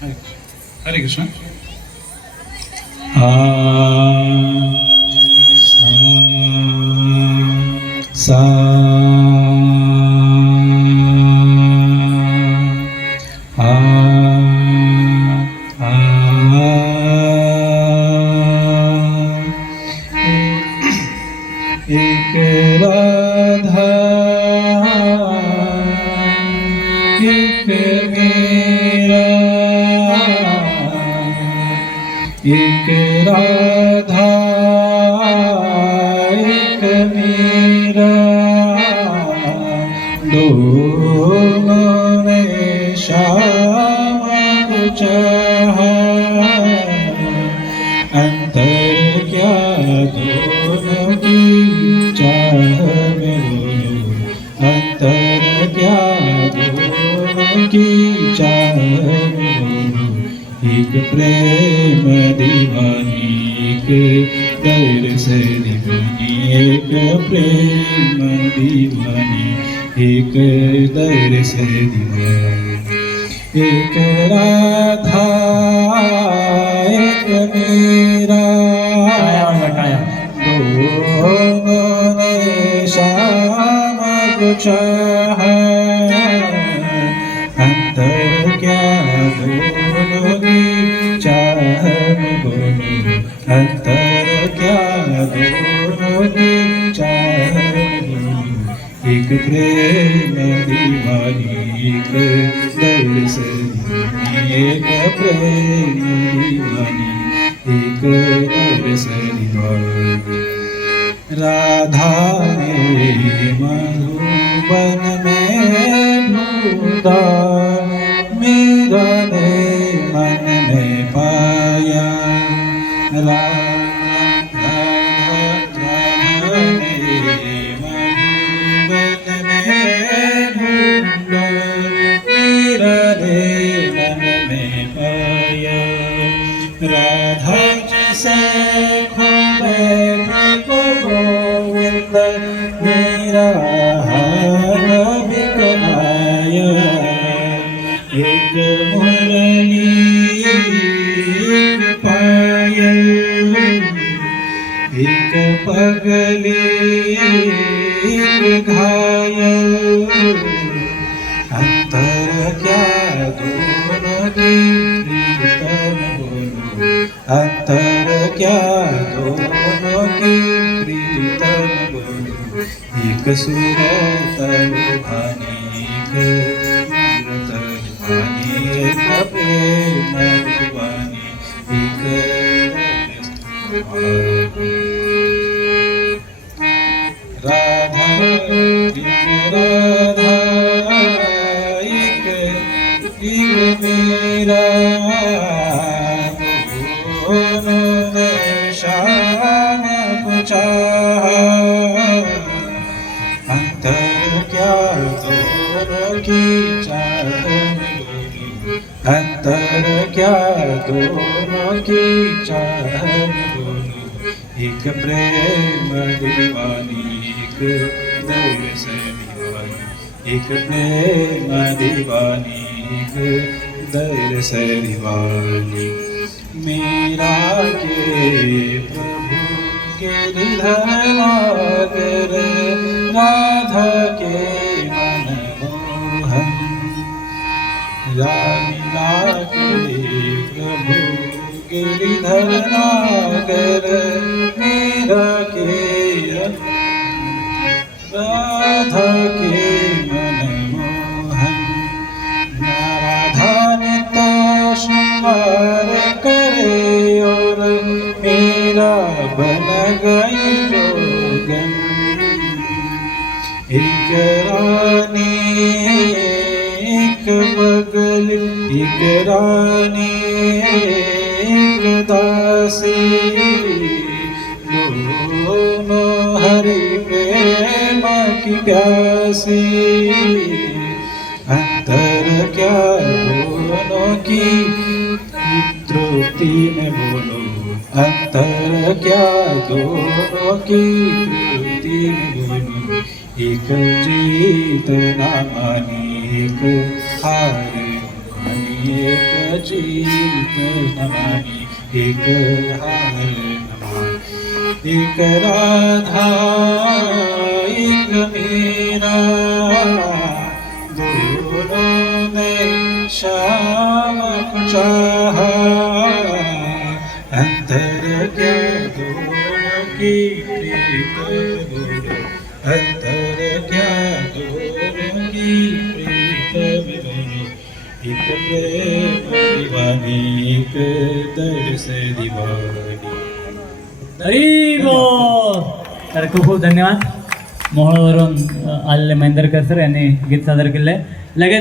हरे हरे कृष्ण। आ सा आ एक राधा एक मेरा, एक राधा एक मेरा, दोनों ने श्याम को चाहा, अंतर क्या दोनों की चाह में बोलो, अंतर क्या दोनों की चाह में बोलो। एक प्रेम दीवानी एक दर से दीवानी, एक प्रेम दीवानी एक दर से दीवानी, एक राधा एक मेरा, दोनों ने श्याम को चाहा, अंतर क्या दोनों की चाह में बोलो, अंतर क्या दोनों की चाह में बोलो। एक प्रेम दीवानी एक दर से दीवानी, एक प्रेम दीवानी एक दर से दीवानी। राधा ने मधुबन में ढूंढा, मीरा ने मन में पाया, राधा ने मधुबन में ढूंढा, मीरा ने मन में पाया, राधा जैसे खो बैठे को गोविंद, मेरा हार बिकवाया, एक मुरली एक पायल, एक पगली एक घायल, अंतर क्या दोनों की प्रीतम बोलो, अंतर क्या दोनों की प्रीतम बोलो। एक सुरतल भानी एक सुरतल भानी, एक प्रेम दीवानी एक राधा राधा एक मेरा, दोनों ने श्याम को चाहा, अंतर क्या दोनों की चाह में बोलो, अंतर क्या दोनों की चाह में बोलो। एक प्रेम दीवानी एक दर से दीवानी, एक प्रेम दीवानी एक दर से दीवानी। मीरा के प्रभु गिरधर नागर, राधा के मनमोहन, मीरा के प्रभु गिरधर नागर, मीरा के राधा के मनमोहन, राधा ने तो श्रृंगार करे और मीरा बन गई जोगन, एक रानी एक बगल, एक रानी एक दासी, दोनों हरि प्रेम की प्यासी, अंतर क्या दोनों की तृप्ति में बोलो, अंतर क्या दोनों की तृप्ति में बोलो। एक जीत ना मानी एक हार मानी, एक चित नमामि एक हार नमामि एक राधा एक मीरा दोनों ने श्याम को चाहा अंतर क्या दोनों की प्रीत गुरु अंतर क्या दोनों की प्रीत गुरु एक प्रेम दीवानी एक दर्श दीवानी. हरी बोल. तर खूप खूप धन्यवाद. मोहोळवरून आलेले महेंदरकर सर यांनी गीत सादर केले. लगेच